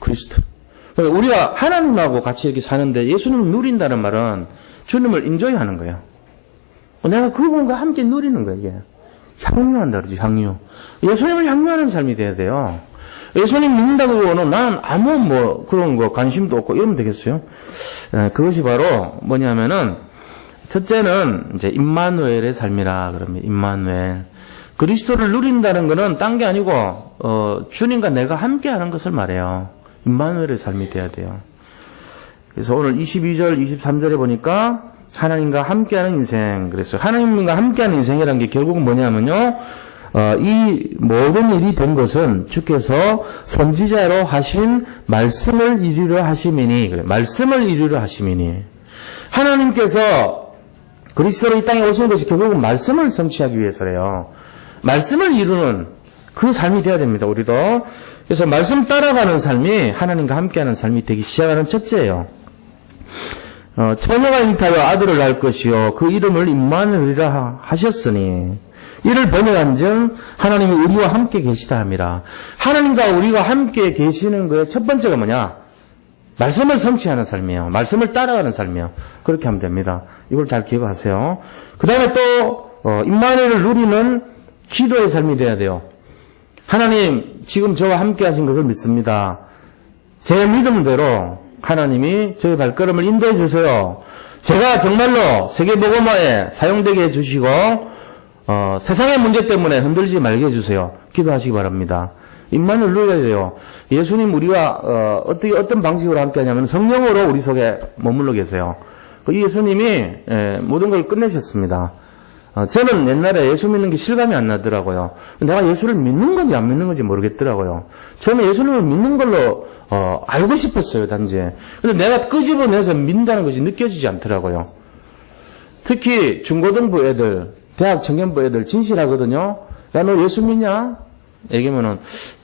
그러니까 우리가 하나님하고 같이 이렇게 사는데 예수님을 누린다는 말은 주님을 enjoy하는 거예요. 내가 그분과 함께 누리는 거예요. 이게. 향유한다 그러지. 향유. 예수님을 향유하는 삶이 돼야 돼요. 예수님 믿는다고는 난 아무 그런 거 관심도 없고 이러면 되겠어요? 그것이 바로 뭐냐면은 첫째는 이제 임마누엘의 삶이라 그러면 임마누엘. 그리스도를 누린다는 것은 딴 게 아니고 주님과 내가 함께 하는 것을 말해요. 임마누엘의 삶이 돼야 돼요. 그래서 오늘 22절, 23절에 보니까 하나님과 함께하는 인생 그랬어요. 하나님과 함께하는 인생이라는 게 결국은 뭐냐면요. 이 모든 일이 된 것은 주께서 선지자로 하신 말씀을 이루려 하심이니 그래. 말씀을 이루려 하심이니 하나님께서 그리스도로 이 땅에 오신 것이 결국은 말씀을 성취하기 위해서래요. 말씀을 이루는 그 삶이 되어야 됩니다. 우리도. 그래서 말씀 따라가는 삶이 하나님과 함께하는 삶이 되기 시작하는 첫째예요. 처녀가 잉타하여 아들을 낳을 것이요 그 이름을 임마누엘이라 하셨으니 이를 번역한즉 하나님이 우리와 함께 계시다 함이라. 하나님과 우리가 함께 계시는 거의 첫 번째가 뭐냐? 말씀을 성취하는 삶이에요. 말씀을 따라가는 삶이에요. 그렇게 하면 됩니다. 이걸 잘 기억하세요. 그 다음에 또 임마누엘을 누리는 기도의 삶이 돼야 돼요. 하나님 지금 저와 함께 하신 것을 믿습니다. 제 믿음대로 하나님이 저의 발걸음을 인도해 주세요. 제가 정말로 세계복음화에 사용되게 해주시고 세상의 문제 때문에 흔들리지 말게 해주세요. 기도하시기 바랍니다. 임마누엘 누려야 돼요. 예수님 우리가 어떤 방식으로 함께 하냐면 성령으로 우리 속에 머물러 계세요. 이 예수님이 모든 걸 끝내셨습니다. 저는 옛날에 예수 믿는 게 실감이 안 나더라고요. 내가 예수를 믿는 건지 안 믿는 건지 모르겠더라고요. 저는 예수님을 믿는 걸로 알고 싶었어요, 단지. 근데 내가 끄집어내서 믿는다는 것이 느껴지지 않더라고요. 특히 중고등부 애들, 대학 청년부 애들 진실하거든요. 야, 너 예수 믿냐? 얘기하면은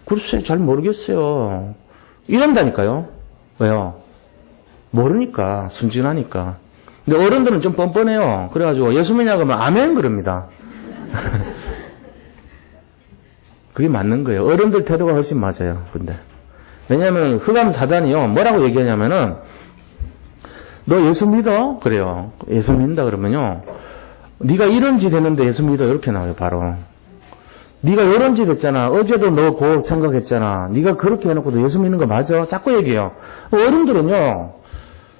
글쎄 잘 모르겠어요. 이런다니까요. 왜요? 모르니까, 순진하니까. 근데 어른들은 좀 뻔뻔해요. 그래가지고 예수 믿냐고 하면 아멘 그럽니다. 그게 맞는 거예요. 어른들 태도가 훨씬 맞아요. 근데 왜냐하면 흑암 사단이요 뭐라고 얘기하냐면은 너 예수 믿어? 그래요. 예수 믿는다 그러면요 네가 이런 짓 했는데 예수 믿어 이렇게 나와요. 바로 네가 이런 짓 했잖아. 어제도 너 그 생각했잖아. 네가 그렇게 해놓고도 예수 믿는 거 맞아? 자꾸 얘기해요. 어른들은요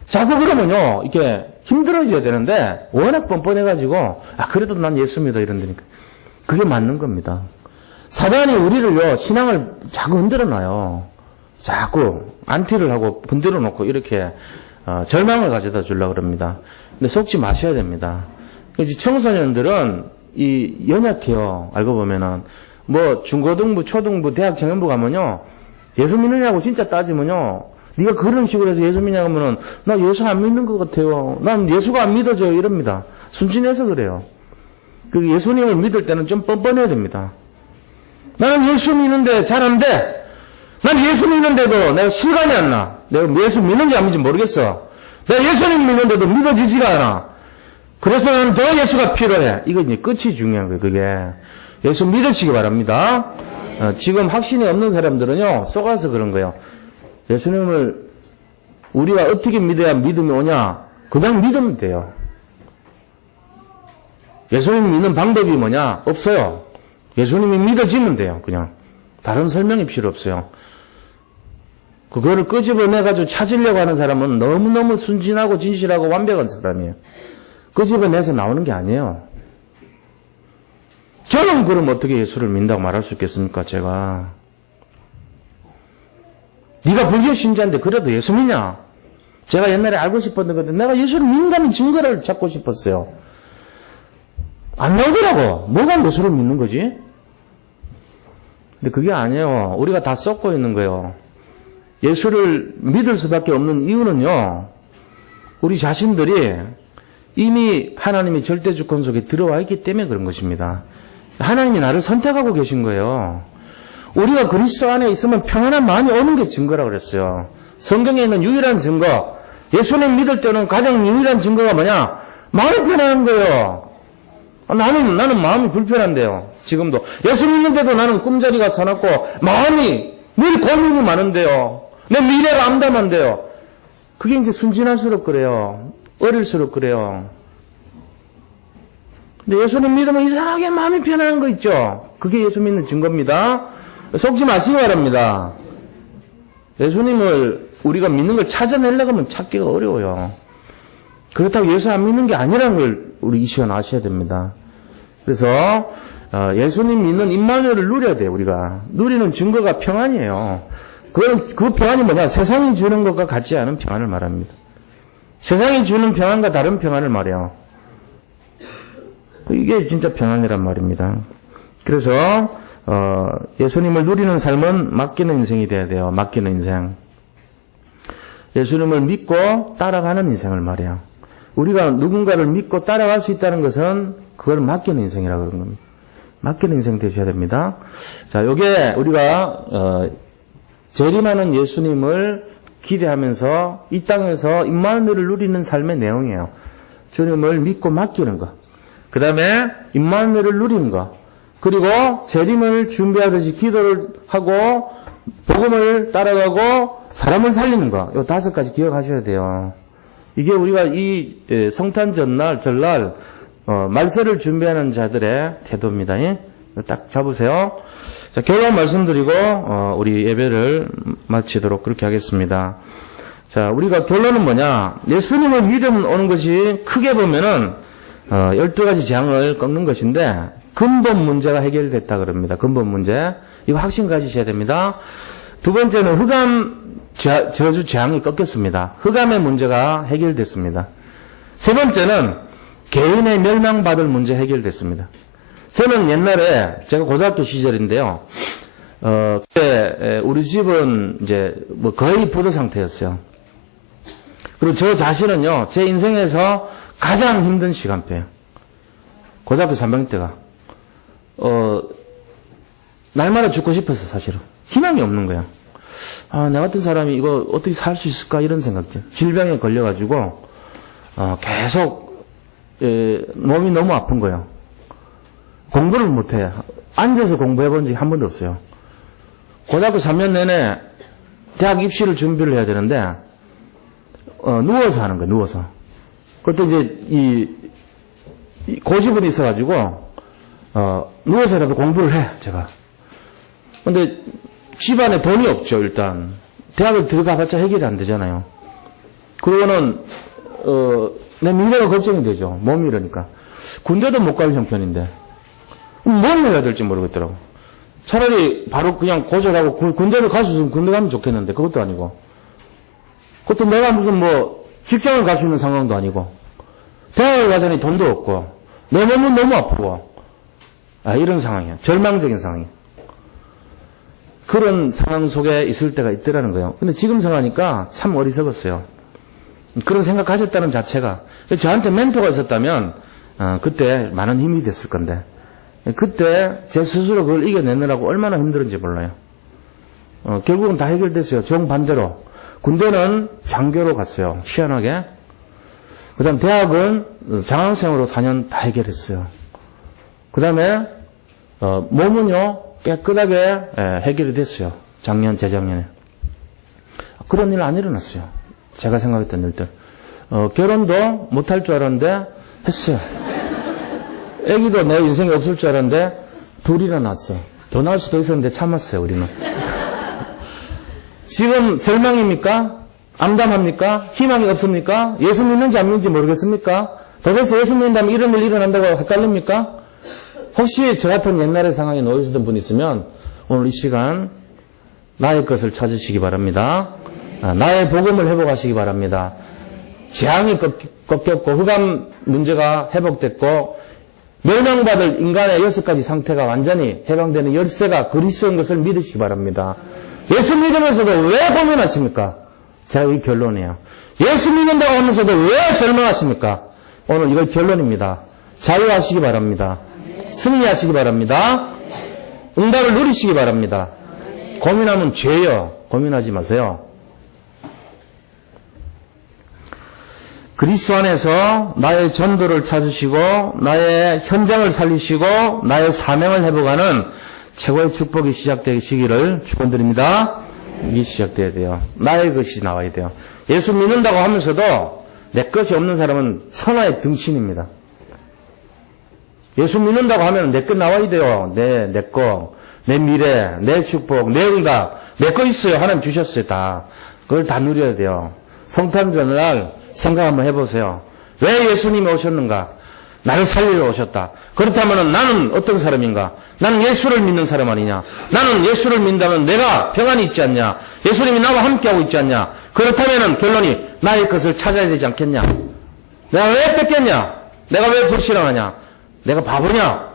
자꾸 그러면요 이게 힘들어져야 되는데 워낙 뻔뻔해가지고 그래도 난 예수 믿어 이런다니까. 그게 맞는 겁니다. 사단이 우리를요 신앙을 자꾸 흔들어놔요. 자꾸 안티를 하고 분들어 놓고 이렇게 절망을 가져다 주려고 그럽니다. 근데 속지 마셔야 됩니다. 이제 청소년들은 이 연약해요. 알고 보면은 뭐 중고등부, 초등부, 대학 청년부 가면요 예수 믿느냐고 진짜 따지면요 네가 그런 식으로 해서 예수 믿냐고 하면은 나 예수 안 믿는 것 같아요. 난 예수가 안 믿어져요. 이럽니다. 순진해서 그래요. 그 예수님을 믿을 때는 좀 뻔뻔해야 됩니다. 나는 예수 믿는데 잘 안 돼. 난 예수 믿는데도 내가 실감이 안 나. 내가 예수 믿는지 안 믿는지 모르겠어. 내가 예수님 믿는데도 믿어지지가 않아. 그래서 나는 더 예수가 필요해. 이거 이제 끝이 중요한 거예요. 그게. 예수 믿으시기 바랍니다. 지금 확신이 없는 사람들은요 속아서 그런 거예요. 예수님을 우리가 어떻게 믿어야 믿음이 오냐? 그냥 믿으면 돼요. 예수님 믿는 방법이 뭐냐? 없어요. 예수님이 믿어지면 돼요. 그냥. 다른 설명이 필요 없어요. 그거를 끄집어내가지고 찾으려고 하는 사람은 너무너무 순진하고 진실하고 완벽한 사람이에요. 끄집어내서 나오는 게 아니에요. 저는 그럼 어떻게 예수를 믿는다고 말할 수 있겠습니까? 제가. 네가 불교 신자인데 그래도 예수 믿냐? 제가 옛날에 알고 싶었던 건데 내가 예수를 믿는다는 증거를 찾고 싶었어요. 안 나오더라고. 뭐가 예수를 믿는 거지? 근데 그게 아니에요. 우리가 다 썩고 있는 거예요. 예수를 믿을 수밖에 없는 이유는요. 우리 자신들이 이미 하나님이 절대주권 속에 들어와 있기 때문에 그런 것입니다. 하나님이 나를 선택하고 계신 거예요. 우리가 그리스도 안에 있으면 평안한 마음이 오는 게 증거라고 그랬어요. 성경에 있는 유일한 증거, 예수님 믿을 때는 가장 유일한 증거가 뭐냐? 마음이 편안한 거예요. 나는 마음이 불편한데요. 지금도. 예수 믿는데도 나는 꿈자리가 사납고 마음이 늘 고민이 많은데요. 내 미래가 암담한데요. 그게 이제 순진할수록 그래요. 어릴수록 그래요. 근데 예수님 믿으면 이상하게 마음이 편안한 거 있죠. 그게 예수 믿는 증거입니다. 속지 마시기 바랍니다. 예수님을 우리가 믿는 걸 찾아내려고 하면 찾기가 어려워요. 그렇다고 예수 안 믿는 게 아니라는 걸 우리 이 시간 아셔야 됩니다. 그래서 예수님 믿는 임마누엘을 누려야 돼요. 우리가 누리는 증거가 평안이에요. 그 평안이 뭐냐? 세상이 주는 것과 같지 않은 평안을 말합니다. 세상이 주는 평안과 다른 평안을 말해요. 이게 진짜 평안이란 말입니다. 그래서 예수님을 누리는 삶은 맡기는 인생이 돼야 돼요. 맡기는 인생. 예수님을 믿고 따라가는 인생을 말해요. 우리가 누군가를 믿고 따라갈 수 있다는 것은 그걸 맡기는 인생이라고 그런 겁니다. 맡기는 인생 되셔야 됩니다. 자, 요게 우리가 재림하는 예수님을 기대하면서 이 땅에서 임마누엘을 누리는 삶의 내용이에요. 주님을 믿고 맡기는 것. 그 다음에 임마누엘을 누리는 것. 그리고 재림을 준비하듯이 기도를 하고 복음을 따라가고 사람을 살리는 것. 요 5가지 기억하셔야 돼요. 이게 우리가 이 성탄 전날 말세를 준비하는 자들의 태도입니다. 딱 잡으세요. 자, 결론 말씀드리고 우리 예배를 마치도록 그렇게 하겠습니다. 자, 우리가 결론은 뭐냐? 예수님을 믿음 오는 것이 크게 보면은 12가지 재앙을 꺾는 것인데 근본 문제가 해결됐다 그럽니다. 근본 문제. 이거 확신 가지셔야 됩니다. 두 번째는 흑암 저주 재앙이 꺾였습니다. 흑암의 문제가 해결됐습니다. 세 번째는 개인의 멸망받을 문제 해결됐습니다. 저는 옛날에 제가 고등학교 시절인데요. 그때 우리 집은 이제 뭐 거의 부도 상태였어요. 그리고 저 자신은요, 제 인생에서 가장 힘든 시간대예요. 고등학교 3학년 때가 날마다 죽고 싶었어요. 사실은 희망이 없는 거예요. 나 같은 사람이 이거 어떻게 살 수 있을까 이런 생각들. 질병에 걸려가지고 계속 몸이 너무 아픈 거예요. 공부를 못해. 앉아서 공부해본 적이 한 번도 없어요. 고등학교 3년 내내 대학 입시를 준비를 해야 되는데 누워서 하는 거예요. 누워서. 그때 이제 이 고집은 있어가지고 누워서라도 공부를 해. 제가. 근데 집안에 돈이 없죠. 일단 대학을 들어가봤자 해결이 안 되잖아요. 그러고는 내 미래가 걱정이 되죠. 몸이 이러니까. 군대도 못 갈 형편인데 뭘 해야 될지 모르겠더라고. 차라리 바로 그냥 고졸하고 군대를 갈 수 있으면 군대 가면 좋겠는데 그것도 아니고, 그것도 내가 무슨 뭐 직장을 갈 수 있는 상황도 아니고, 대학을 가자니 돈도 없고 내 몸은 너무 아프고, 이런 상황이에요. 절망적인 상황이에요. 그런 상황 속에 있을 때가 있더라는 거예요. 근데 지금 생각하니까 참 어리석었어요. 그런 생각 가졌다는 자체가. 저한테 멘토가 있었다면 그때 많은 힘이 됐을 건데, 그때 제 스스로 그걸 이겨내느라고 얼마나 힘들었는지 몰라요. 결국은 다 해결됐어요. 정반대로. 군대는 장교로 갔어요. 희한하게. 그 다음 대학은 장학생으로 4년 다 해결했어요. 그 다음에 몸은요 깨끗하게 해결이 됐어요. 작년, 재작년에. 그런 일 안 일어났어요. 제가 생각했던 일들. 결혼도 못할 줄 알았는데 했어요. 애기도 내 인생에 없을 줄 알았는데 둘이나 낳았어. 더 낳을 수도 있었는데 참았어요. 우리는. 지금 절망입니까? 암담합니까? 희망이 없습니까? 예수 믿는지 안 믿는지 모르겠습니까? 도대체 예수 믿는다면 이런 일 일어난다고 헷갈립니까? 혹시 저 같은 옛날의 상황에 놓여있었던 분 있으면 오늘 이 시간 나의 것을 찾으시기 바랍니다. 나의 복음을 회복하시기 바랍니다. 재앙이 꺾였고 흑암 문제가 회복됐고 멸망받을 인간의 6가지 상태가 완전히 해방되는 열쇠가 그리스도인 것을 믿으시기 바랍니다. 예수 믿으면서도 왜 고민하십니까? 제가 이 결론이에요. 예수 믿는다고 하면서도 왜 절망하십니까? 오늘 이걸 결론입니다. 자유하시기 바랍니다. 승리하시기 바랍니다. 응답을 누리시기 바랍니다. 고민하면 죄요. 고민하지 마세요. 그리스도 안에서 나의 전도를 찾으시고 나의 현장을 살리시고 나의 사명을 회복하는 최고의 축복이 시작되시기를 축원드립니다. 이게 시작돼야 돼요. 나의 것이 나와야 돼요. 예수 믿는다고 하면서도 내 것이 없는 사람은 천하의 등신입니다. 예수 믿는다고 하면 내 것 나와야 돼요. 내 거, 내 미래, 내 축복, 내 응답, 내 거 있어요. 하나님 주셨어요. 다. 그걸 다 누려야 돼요. 성탄절날 생각 한번 해보세요. 왜 예수님이 오셨는가? 나를 살리러 오셨다. 그렇다면 나는 어떤 사람인가? 나는 예수를 믿는 사람 아니냐? 나는 예수를 믿는다면 내가 평안이 있지 않냐? 예수님이 나와 함께하고 있지 않냐? 그렇다면 결론이 나의 것을 찾아야 되지 않겠냐? 내가 왜 뺏겼냐? 내가 왜 불신앙하냐? 내가 바보냐?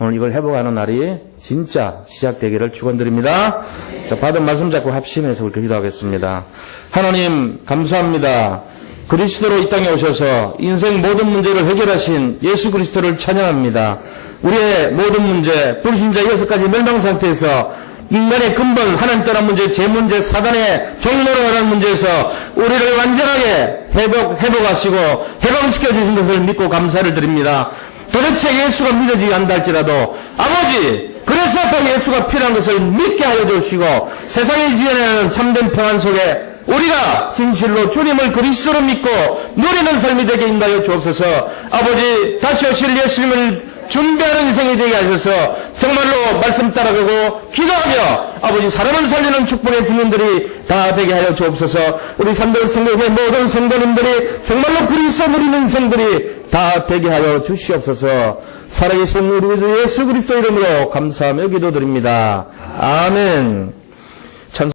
오늘 이걸 회복하는 날이 진짜 시작되기를 축원드립니다. 자, 받은 말씀 잡고 합심해서 그렇게 기도하겠습니다. 하나님 감사합니다. 그리스도로 이 땅에 오셔서 인생 모든 문제를 해결하신 예수 그리스도를 찬양합니다. 우리의 모든 문제, 불신자 6가지 멸망 상태에서 인간의 근본, 하나님 떠난 문제, 제 문제, 사단의 종로로 가는 문제에서 우리를 완전하게 회복하시고 해방시켜 주신 것을 믿고 감사를 드립니다. 도대체 예수가 믿어지지 않다 할지라도 아버지, 그래서 또 예수가 필요한 것을 믿게 하여 주시고 세상이 지어내는 참된 평안 속에 우리가 진실로 주님을 그리스도로 믿고 누리는 삶이 되게 인도하여 주옵소서. 아버지, 다시 오실 예수님을 준비하는 인생이 되게 하셔서 정말로 말씀 따라가고 기도하며 아버지 사람을 살리는 축복의 증인들이 다 되게 하여 주옵소서. 우리 산들성교회 모든 성도님들이 정말로 그리스도 누리는 인생들이 다 되게 하여 주시옵소서. 살아계신 우리 주 예수 그리스도 이름으로 감사하며 기도드립니다. 아멘.